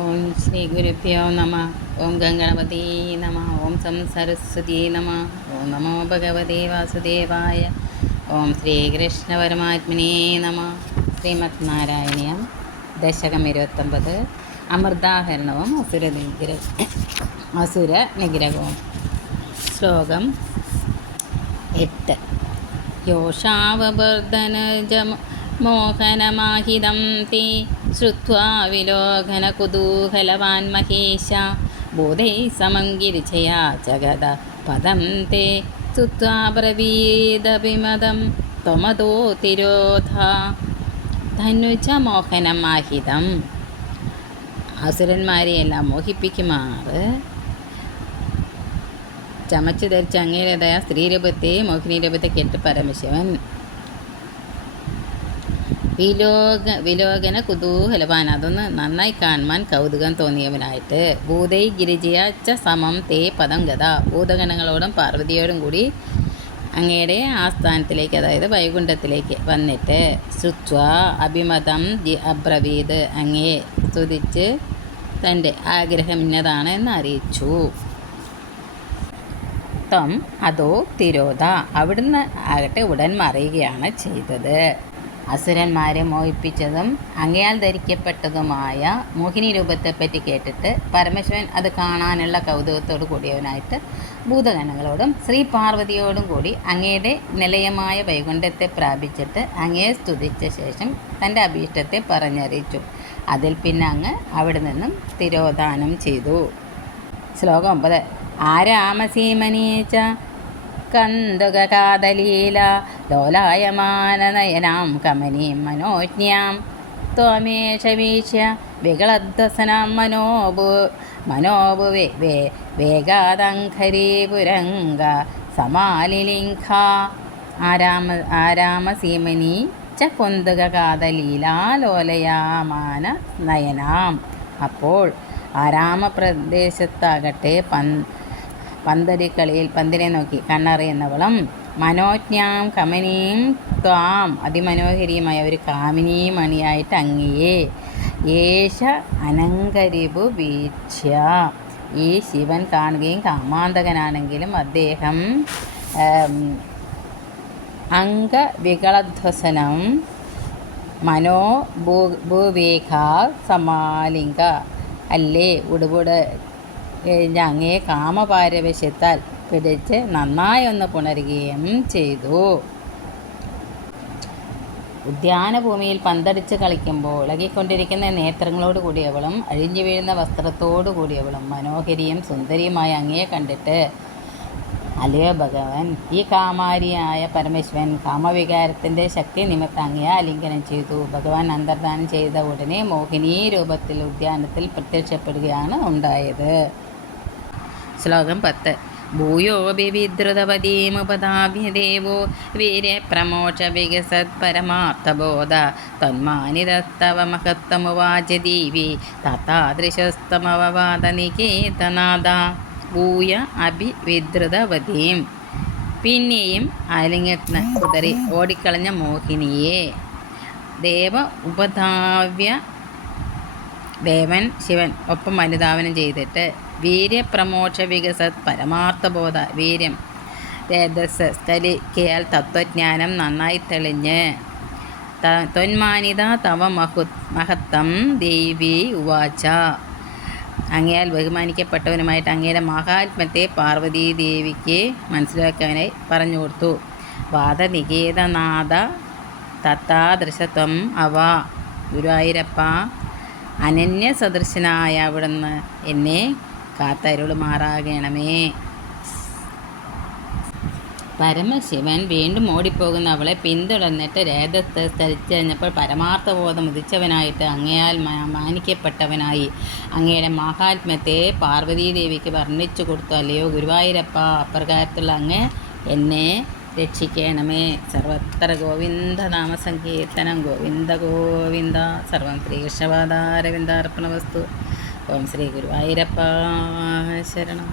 ഓം ശ്രീ ഗുരുഭ്യോ നമ. ഓം ഗംഗണപതി നമ. ഓം സം സരസ്വതി നമ. ഓം നമോ ഭഗവതേ വാസുദേവായ. ഓം ശ്രീകൃഷ്ണ പരമാത്മനേ നമ. ശ്രീമദ് നാരായണീയം ദശകം 29. അമൃതാഹരണവും അസുര നിഗ്രഹവും. ശ്ലോകം 8. യോഷാവവർദ്ധനജം മോഹനമാഹിതം തേ ശ്രുത്വാ വിലോകനകുതൂഹലവാൻ മഹേശ ബോധൈ സമം ഗിരിജയാ ജഗത പദം തേ ശ്രുത്വാ ബ്രവീദഭിമതം ത്വമതോ തിരോധ. ധനുജ മോഹനമാഹിതം, അസുരന്മാരെയെല്ലാം മോഹിപ്പിക്കുമാറ് ചമച്ചു ധരിച്ച അങ്ങേരതായ സ്ത്രീരൂപത്തെ മോഹിനി രൂപത്തെ കെട്ട് പരമശിവൻ വിലോകന കുതൂഹലവാൻ, അതൊന്ന് നന്നായി കാണുവാൻ കൗതുകം തോന്നിയവനായിട്ട് ഭൂതൈ ഗിരിജയ സമം തേ പദം ഗത, ഭൂതഗണങ്ങളോടും പാർവതിയോടും കൂടി അങ്ങയുടെ ആസ്ഥാനത്തിലേക്ക്, അതായത് വൈകുണ്ഠത്തിലേക്ക് വന്നിട്ട് ശ്രുത്വ അഭിമതം അബ്രവീത്, അങ്ങയെ സ്തുതിച്ച് തൻ്റെ ആഗ്രഹം ഇന്നതാണ് എന്ന് അറിയിച്ചു. ത്വം അതോ തിരോധ, അവിടുന്ന് ആകട്ടെ ഉടൻ മറിയുകയാണ് ചെയ്തത്. അസുരന്മാരെ മോഹിപ്പിച്ചതും അങ്ങയാൽ ധരിക്കപ്പെട്ടതുമായ മോഹിനി രൂപത്തെപ്പറ്റി കേട്ടിട്ട് പരമശിവൻ അത് കാണാനുള്ള കൗതുകത്തോടു കൂടിയവനായിട്ട് ഭൂതഗണങ്ങളോടും ശ്രീ പാർവതിയോടും കൂടി അങ്ങയുടെ നിലയമായ വൈകുണ്ഠത്തെ പ്രാപിച്ചിട്ട് അങ്ങയെ സ്തുതിച്ച ശേഷം തൻ്റെ അഭീഷ്ടത്തെ പറഞ്ഞറിയിച്ചു. അതിൽ പിന്നെ അങ്ങ് അവിടെ നിന്നും തിരോധാനം ചെയ്തു. ശ്ലോകം 9. ആരാമസീമനീച്ച കന്ദുകാദലീല ലോലായമാനനയനാം കമനീം മനോജ്ഞാം ത്വമേഷ വീക്ഷ്യ വികളധ്വസനാം മനോഭു വേഗാദംഘരീപുരംഗ സമാലിലിംഘ. ആരാമസീമനി ച കൊന്തുകാദലീലാലോലയാമാന നയനാം. അപ്പോൾ ആരാമപ്രദേശത്താകട്ടെ പന്തരിക്കളിയിൽ പന്തിനെ നോക്കി കണ്ണറിയുന്നവളും മനോജ്ഞാം കമനീം ത്വാം, അതിമനോഹരിയുമായ ഒരു കാമിനീമണിയായിട്ട് അങ്ങയെ യേശ അനങ്കരിപു വീക്ഷ്യ, ഈ ശിവൻ കാണുകയും കാമാന്തകനാണെങ്കിലും അദ്ദേഹം അംഗവികളധ്വസനം മനോഭൂവേഖ സമാലിംഗ, അല്ലേ ഉടുപുട് കഴിഞ്ഞ അങ്ങയെ കാമപാരവശ്യത്താൽ പിടിച്ച് നന്നായി ഒന്ന് പുണരുകയും ചെയ്തു. ഉദ്യാനഭൂമിയിൽ പന്തടിച്ച് കളിക്കുമ്പോൾ ഇളകിക്കൊണ്ടിരിക്കുന്ന നേത്രങ്ങളോട് കൂടിയവളും അഴിഞ്ഞു വീഴുന്ന വസ്ത്രത്തോടു കൂടിയവളും മനോഹരിയും സുന്ദരിയുമായ അങ്ങയെ കണ്ടിട്ട് അല്ലയോ ഭഗവാൻ, ഈ കാമാരിയായ പരമേശ്വരൻ കാമവികാരത്തിൻ്റെ ശക്തി നിമിത്തം അങ്ങയെ ആലിംഗനം ചെയ്തു. ഭഗവാൻ അന്തർദാനം ചെയ്ത ഉടനെ മോഹിനി രൂപത്തിൽ ഉദ്യാനത്തിൽ പ്രത്യക്ഷപ്പെടുകയാണ് ഉണ്ടായത്. ശ്ലോകം 10. ഭൂയോപി വിദ്രുതപദീമുപധാഭ്യ ദേവോ വീര്യപ്രമോക്ഷ വികസത് പരമാർത്ഥബോധ തന്മാനിതസ്തവ മഹത്വമുവാച ദീവി തഥാദൃശസ്തമവവാദനികേതനാഥ. ഭൂയ അഭിവിദ്രുതവതീം, പിന്നെയും ആലിംഗത്തിന് കുതറി ഓടിക്കളഞ്ഞ മോഹിനിയെ ദേവ ഉപധാവ്യ, ദേവൻ ശിവൻ ഒപ്പം അനുധാവനം ചെയ്തിട്ട് വീര്യപ്രമോക്ഷ വികസത് പരമാർത്ഥബോധ, വീര്യം രേതസ് സ്കലിക്കയാൽ തത്വജ്ഞാനം നന്നായി തെളിഞ്ഞ് ത്വന്മാനിത തവ മഹത്വം ദേവി ഉവാച, അങ്ങയാൽ ബഹുമാനിക്കപ്പെട്ടവനുമായിട്ട് അങ്ങയുടെ മഹാത്മ്യത്തെ പാർവതീ ദേവിക്ക് മനസ്സിലാക്കാനായി പറഞ്ഞു കൊടുത്തു. വാദനികേതനാഥ തത്താദൃശത്വം അവ, ഗുരുവായൂരപ്പ അനന്യ സദൃശനായ അവിടുന്ന് എന്നെ കാത്തരുളുമാറാകണമേ. പരമശിവൻ വീണ്ടും ഓടിപ്പോകുന്ന അവളെ പിന്തുടർന്നിട്ട് രേതത്തെ സ്ഥലിച്ചു കഴിഞ്ഞപ്പോൾ പരമാർത്ഥബോധം ഉദിച്ചവനായിട്ട് അങ്ങയാൽ മാനിക്കപ്പെട്ടവനായി അങ്ങയുടെ മഹാത്മ്യത്തെ പാർവതീദേവിക്ക് വർണ്ണിച്ചു കൊടുത്തു. അല്ലയോ ഗുരുവായൂരപ്പ, അപ്രകാരത്തുള്ള അങ്ങ് എന്നെ രക്ഷിക്കണമേ. സർവത്ര ഗോവിന്ദനാമസങ്കീർത്തനം. ഗോവിന്ദ ഗോവിന്ദ. സർവം ശ്രീകൃഷ്ണപാദാരവിന്ദാർപ്പണമസ്തു. ഓം ശ്രീ ഗുരുവായൂരപ്പ ശരണം.